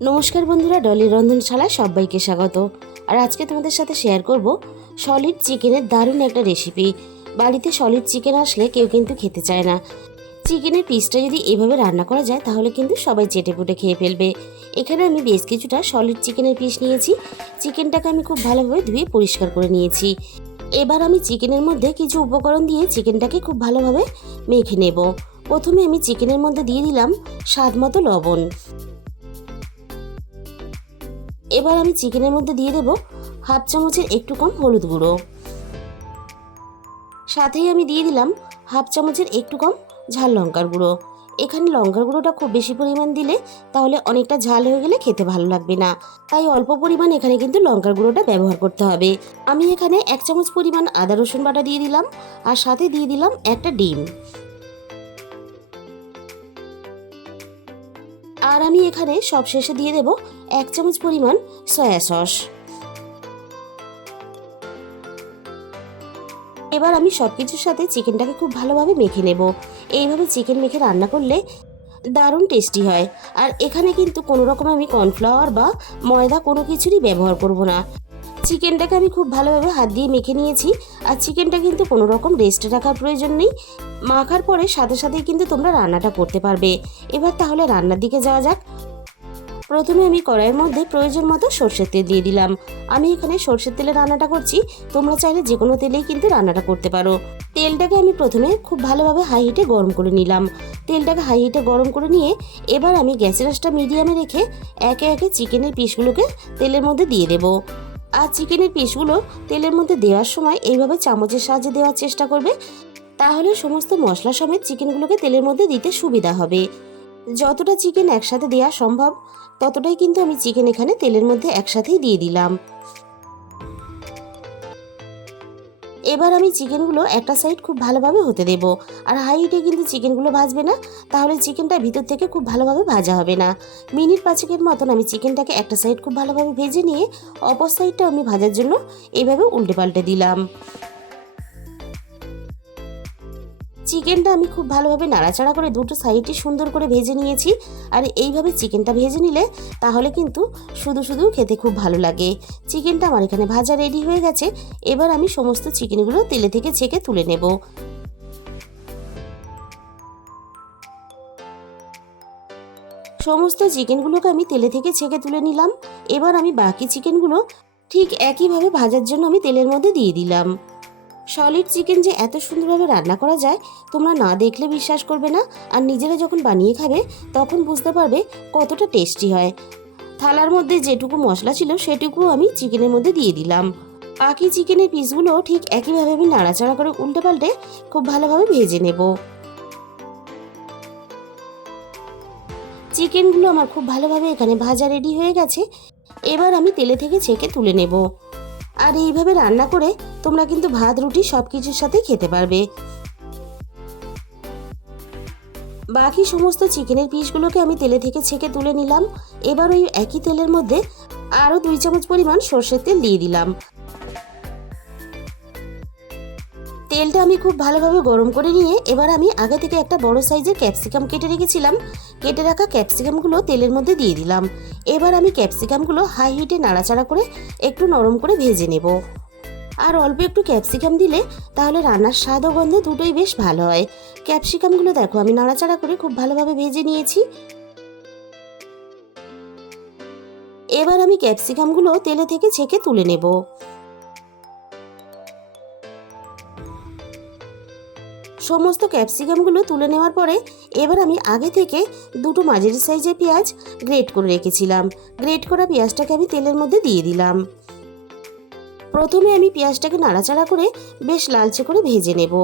নমস্কার বন্ধুরা, ডলির রন্ধনশালায় সবাইকে স্বাগত। আর আজকে তোমাদের সাথে শেয়ার করব সলিড চিকেনের দারুণ একটা রেসিপি। বাড়িতে সলিড চিকেন আসলে কেউ কিন্তু খেতে চায় না। চিকেনের পিসটা যদি এভাবে রান্না করা যায় তাহলে কিন্তু সবাই চেটেপুটে খেয়ে ফেলবে। এখানে আমি বেশ কিছুটা সলিড চিকেনের পিস নিয়েছি। চিকেনটাকে আমি খুব ভালোভাবে ধুয়ে পরিষ্কার করে নিয়েছি। এবার আমি চিকেনের মধ্যে কিছু উপকরণ দিয়ে চিকেনটাকে খুব ভালোভাবে মেখে নেব। প্রথমে আমি চিকেনের মধ্যে দিয়ে দিলাম স্বাদ মতো লবণ। এবার আমি চিকেনের মধ্যে দিয়ে দেব হাফ চামচের একটু কম হলুদ গুঁড়ো। সাথেই আমি দিয়ে দিলাম হাফ চামচের একটু কম ঝাল লঙ্কার গুঁড়ো। এখানে লঙ্কার গুঁড়োটা খুব বেশি পরিমাণ দিলে তাহলে অনেকটা ঝাল হয়ে গেলে খেতে ভালো লাগবে না, তাই অল্প পরিমাণ এখানে কিন্তু লঙ্কার গুঁড়োটা ব্যবহার করতে হবে। আমি এখানে 1 চামচ পরিমাণ আদা রসুন বাটা দিয়ে দিলাম, আর সাথে দিয়ে দিলাম একটা ডিম। আর আমি এখানে সবশেষে দিয়ে দেব 1 চামচ পরিমাণ সয়া সস। এবার আমি সবকিছুর সাথে চিকেনটাকে খুব ভালোভাবে মেখে নেব। এইভাবে চিকেন মেখে রান্না করলে দারুণ টেস্টি হয়। আর এখানে কিন্তু কোনো রকম আমি কর্নফ্লাওয়ার বা ময়দা কোনো কিছুরই ব্যবহার করব না। চিকেনটাকে আমি খুব ভালোভাবে হাত দিয়ে মেখে নিয়েছি। আর চিকেনটা কিন্তু কোনো রকম রেস্টে রাখার প্রয়োজন নেই। মাখার পরে সাথে সাথেই কিন্তু তোমরা রান্নাটা করতে পারবে। এবার তাহলে রান্নার দিকে যাওয়া যাক। প্রথমে আমি কড়াইয়ের মধ্যে প্রয়োজন মতো সরষের তেল দিয়ে দিলাম। আমি এখানে সরষের তেলে রান্নাটা করছি, তোমরা চাইলে যে কোনো তেলেই কিন্তু রান্নাটা করতে পারো। তেলটাকে আমি প্রথমে খুব ভালোভাবে হাই হিটে গরম করে নিলাম। তেলটাকে হাই হিটে গরম করে নিয়ে এবার আমি গ্যাসের আঁচটা মিডিয়ামে রেখে একে একে চিকেনের পিসগুলোকে তেলের মধ্যে দিয়ে দেব। আর চিকেনের পিসগুলো তেলের মধ্যে দেওয়ার সময় এইভাবে চামচের সাহায্যে দেওয়ার চেষ্টা করবে, তাহলে সমস্ত মশলা সমেত চিকেনগুলোকে তেলের মধ্যে দিতে সুবিধা হবে। যতটা চিকেন একসাথে দেওয়া সম্ভব ততটাই কিন্তু আমি চিকেন এখানে তেলের মধ্যে একসাথেই দিয়ে দিলাম। এবার আমি চিকেনগুলো একটা সাইড খুব ভালোভাবে হতে দেব। আর হাই হিটে কিন্তু চিকেনগুলো ভাজবে না, তাহলে চিকেনটা ভিতর থেকে খুব ভালোভাবে ভাজা হবে না। মিনিট 5 মতন আমি চিকেনটাকে একটা সাইড খুব ভালোভাবে ভেজে নিয়ে অপর সাইডটা আমি ভাজার জন্য এইভাবে উল্টে পাল্টে দিলাম। চিকেনটা আমি খুব ভালোভাবে নাড়াচাড়া করে দুটো সাইডই সুন্দর করে ভেজে নিয়েছি। আর এইভাবে চিকেনটা ভেজে নিলে তাহলে কিন্তু শুধু শুধু খেতে খুব ভালো লাগে। চিকেনটা আমার এখানে ভাজা রেডি হয়ে গেছে। এবার আমি সমস্ত চিকেনগুলো তেলে থেকে ছেঁকে তুলে নেব। সমস্ত চিকেনগুলোকে আমি তেলে থেকে ছেঁকে তুলে নিলাম। এবার আমি বাকি চিকেনগুলো ঠিক একইভাবে ভাজার জন্য আমি তেলের মধ্যে দিয়ে দিলাম। সলিড চিকেন যে এত সুন্দরভাবে রান্না করা যায় তোমরা না দেখলে বিশ্বাস করবে না। আর নিজেরা যখন বানিয়ে খাবে তখন বুঝতে পারবে কতটা টেস্টি হয়। থালার মধ্যে যেটুকু মশলা ছিল সেটুকু আমি চিকেনের মধ্যে দিয়ে দিলাম। বাকি চিকেনের পিসগুলো ঠিক একইভাবে আমি নাড়াচাড়া করে উল্টে পাল্টে খুব ভালোভাবে ভেজে নেব। চিকেনগুলো আমার খুব ভালোভাবে এখানে ভাজা রেডি হয়ে গেছে। এবার আমি তেলে থেকে ছেঁকে তুলে নেব। আর এইভাবে রান্না করে তোমরা কিন্তু ভাত রুটি সব কিছুর সাথে খেতে পারবে। বাকি সমস্ত চিকেনের পিসগুলোকে আমি তেলে থেকে ছেঁকে তুলে নিলাম। এবার ওই একই তেলের মধ্যে আরও 2 চামচ পরিমাণ সরষের তেল দিয়ে দিলাম। তেলটা আমি খুব ভালোভাবে গরম করে নিয়ে এবার আমি আগে থেকে একটা বড় সাইজের ক্যাপসিকাম কেটে রেখেছিলাম। কেটে রাখা ক্যাপসিকামগুলো তেলের মধ্যে দিয়ে দিলাম। এবার আমি ক্যাপসিকামগুলো হাই হিটে নাড়াচাড়া করে একটু নরম করে ভেজে নেব। আর অল্প একটু ক্যাপসিকাম দিলে তাহলে রান্নার স্বাদ ও গন্ধ দুটোই বেশ ভালো হয়। ক্যাপসিকামগুলো দেখো আমি নাড়াচাড়া করে খুব ভালোভাবে ভেজে নিয়েছি। এবার আমি ক্যাপসিকামগুলো তেলে থেকে ছেঁকে তুলে নেব। সমস্ত ক্যাপসিকামগুলো তুলে নেওয়ার পরে এবার আমি আগে থেকে দুটো মাঝারি সাইজের পেঁয়াজ গ্রেট করে রেখেছিলাম। গ্রেট করা পেঁয়াজটাকে আমি তেলের মধ্যে দিয়ে দিলাম। প্রথমে আমি পেঁয়াজটাকে নাড়াচাড়া করে বেশ লালচে করে ভেজে নেব।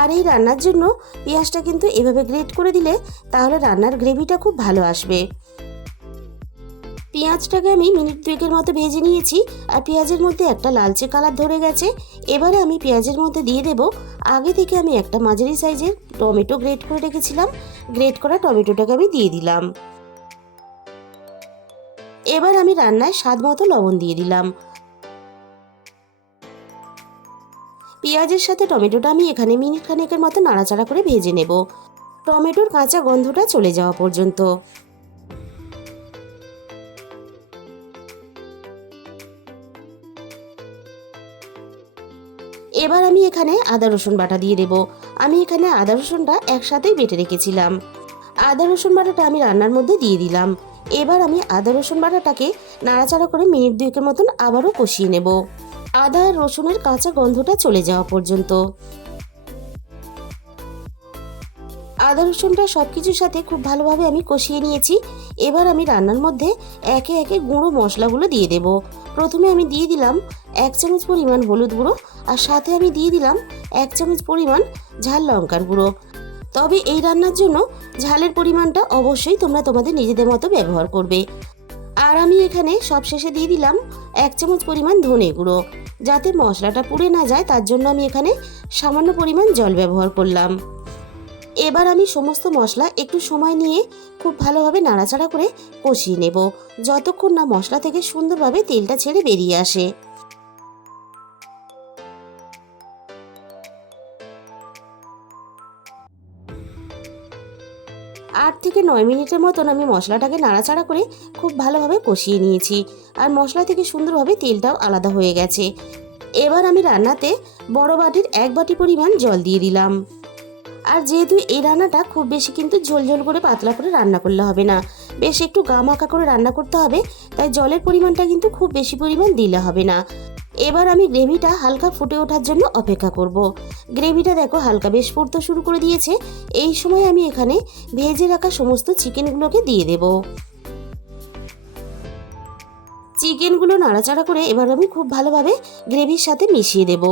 আর এই রান্নার জন্য পেঁয়াজটা কিন্তু এভাবে গ্রেট করে দিলে তাহলে রান্নার গ্রেভিটা খুব ভালো আসবে। পেঁয়াজটাকে আমি মিনিট 2 মতো ভেজে নিয়েছি। আর পেঁয়াজের মধ্যে একটা লালচে কালার ধরে গেছে। এবারে আমি পেঁয়াজের মধ্যে দিয়ে দেব আগে থেকে আমি একটা মাঝারি সাইজের টমেটো গ্রেট করে রেখেছিলাম। গ্রেট করা টমেটোটাকে আমি দিয়ে দিলাম। এবার আমি রান্নায় স্বাদ মতো লবণ দিয়ে দিলাম। পেঁয়াজের সাথে টমেটোটা আমি এখানে মিনিট খানেকের মতো নাড়াচাড়া করে ভেজে নেব, টমেটোর কাঁচা গন্ধটা চলে যাওয়া পর্যন্ত। এবার আমি এখানে আদা রসুন বাটা দিয়ে দেব। আমি এখানে আদা রসুনটা একসাথেই বেটে রেখেছিলাম। আদা রসুন বাটাটা আমি রান্নার মধ্যে দিয়ে দিলাম। এবার আমি আদা রসুন বাটাটাকে নাড়াচাড়া করে মিনিট দুয়েকের মতন আবারও কষিয়ে নেব, আদা আর রসুনের কাঁচা গন্ধটা চলে যাওয়া পর্যন্ত। আদা রসুনটা সব কিছুর সাথে খুব ভালোভাবে আমি কষিয়ে নিয়েছি। এবার আমি রান্নার মধ্যে একে একে গুঁড়ো মশলাগুলো দিয়ে দেব। প্রথমে আমি দিয়ে দিলাম 1 চামচ পরিমাণ হলুদ গুঁড়ো, আর সাথে আমি দিয়ে দিলাম 1 চামচ পরিমাণ ঝাল লঙ্কার গুঁড়ো। তবে এই রান্নার জন্য ঝালের পরিমাণটা অবশ্যই তোমরা তোমাদের নিজেদের মতো ব্যবহার করবে। আর আমি এখানে সবশেষে দিয়ে দিলাম 1 চামচ পরিমাণ ধনে গুঁড়ো। যাতে মশলাটা পুড়ে না যায় তার জন্য আমি এখানে সামান্য পরিমাণ জল ব্যবহার করলাম। এবার আমি সমস্ত মশলা একটু সময় নিয়ে খুব ভালোভাবে নাড়াচাড়া করে কষিয়ে নেব, যতক্ষণ না মশলা থেকে সুন্দরভাবে তেলটা ছেড়ে বেরিয়ে আসে। 8 থেকে 9 মিনিটের মতন আমি মশলাটাকে নাড়াচাড়া করে খুব ভালোভাবে কষিয়ে নিয়েছি, আর মশলা থেকে সুন্দরভাবে তেলটাও আলাদা হয়ে গেছে। এবার আমি রান্নাতে বড় বাটির 1 বাটি পরিমাণ জল দিয়ে দিলাম। আর যেহেতু এই রান্নাটা খুব বেশি কিন্তু ঝোল করে পাতলা করে রান্না করলে হবে না, বেশ একটু গামাখা করে রান্না করতে হবে, তাই জলের পরিমাণটা কিন্তু খুব বেশি পরিমাণ দিলে হবে না। এবার আমি গ্রেভিটা হালকা ফুটে ওঠার জন্য অপেক্ষা করব। গ্রেভিটা দেখো হালকা বেশ ফুটতে শুরু করে দিয়েছে। এই সময় আমি এখানে ভেজে রাখা সমস্ত চিকেনগুলোকে দিয়ে দেব। চিকেনগুলো নাড়াচাড়া করে এবার আমি খুব ভালোভাবে গ্রেভির সাথে মিশিয়ে দেব।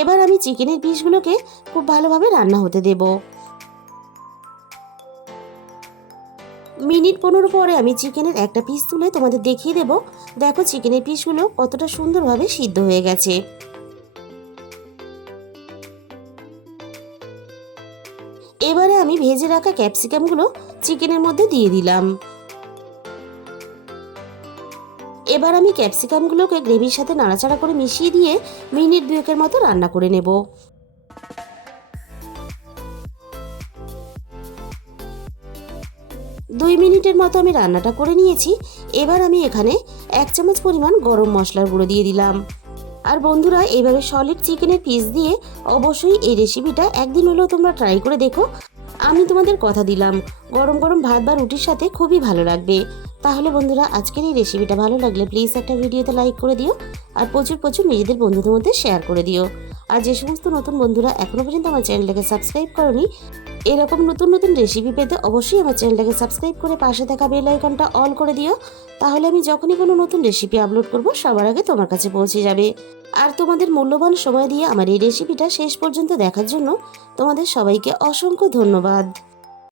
এবার আমি চিকেনের পিসগুলোকে খুব ভালোভাবে রান্না হতে দেব। মিনিট 15 পরে আমি চিকেনের একটা পিস তুলে তোমাদের দেখিয়ে দেব। দেখো চিকেনের পিসগুলো কতটা সুন্দরভাবে সিদ্ধ হয়ে গেছে। এবারে আমি ভেজে রাখা ক্যাপসিকামগুলো চিকেনের মধ্যে দিয়ে দিলাম। এবার আমি ক্যাপসিকামগুলোকে গ্রেভির সাথে নাড়াচাড়া করে মিশিয়ে দিয়ে মিনিট 2 মতো রান্না করে নেব। 2 মিনিটের মতো আমি রান্নাটা করে নিয়েছি। এবার আমি এখানে 1 চামচ পরিমাণ গরম মশলার গুঁড়ো দিয়ে দিলাম। আর বন্ধুরা, এইভাবে সলিড চিকেনের পিস দিয়ে অবশ্যই এই রেসিপিটা একদিন হলেও তোমরা ট্রাই করে দেখো। আমি তোমাদের কথা দিলাম, গরম গরম ভাত বা রুটির সাথে খুবই ভালো লাগবে। তাহলে বন্ধুরা, আজকের এই রেসিপিটা ভালো লাগলে প্লিজ একটা ভিডিওতে লাইক করে দিও, আর প্রচুর নিজেদের বন্ধুদের মধ্যে শেয়ার করে দিও। আর যে সমস্ত নতুন বন্ধুরা এখনো পর্যন্ত আমার চ্যানেলটাকে সাবস্ক্রাইব করোনি, এরকম নতুন রেসিপি পেতে অবশ্যই আমার চ্যানেলটাকে সাবস্ক্রাইব করে পাশে থাকা বেল আইকনটা অল করে দিও। তাহলে আমি যখনই কোনো নতুন রেসিপি আপলোড করব সবার আগে তোমার কাছে পৌঁছে যাবে। আর তোমাদের মূল্যবান সময় দিয়ে আমার এই রেসিপিটা শেষ পর্যন্ত দেখার জন্য তোমাদের সবাইকে অসংখ্য ধন্যবাদ।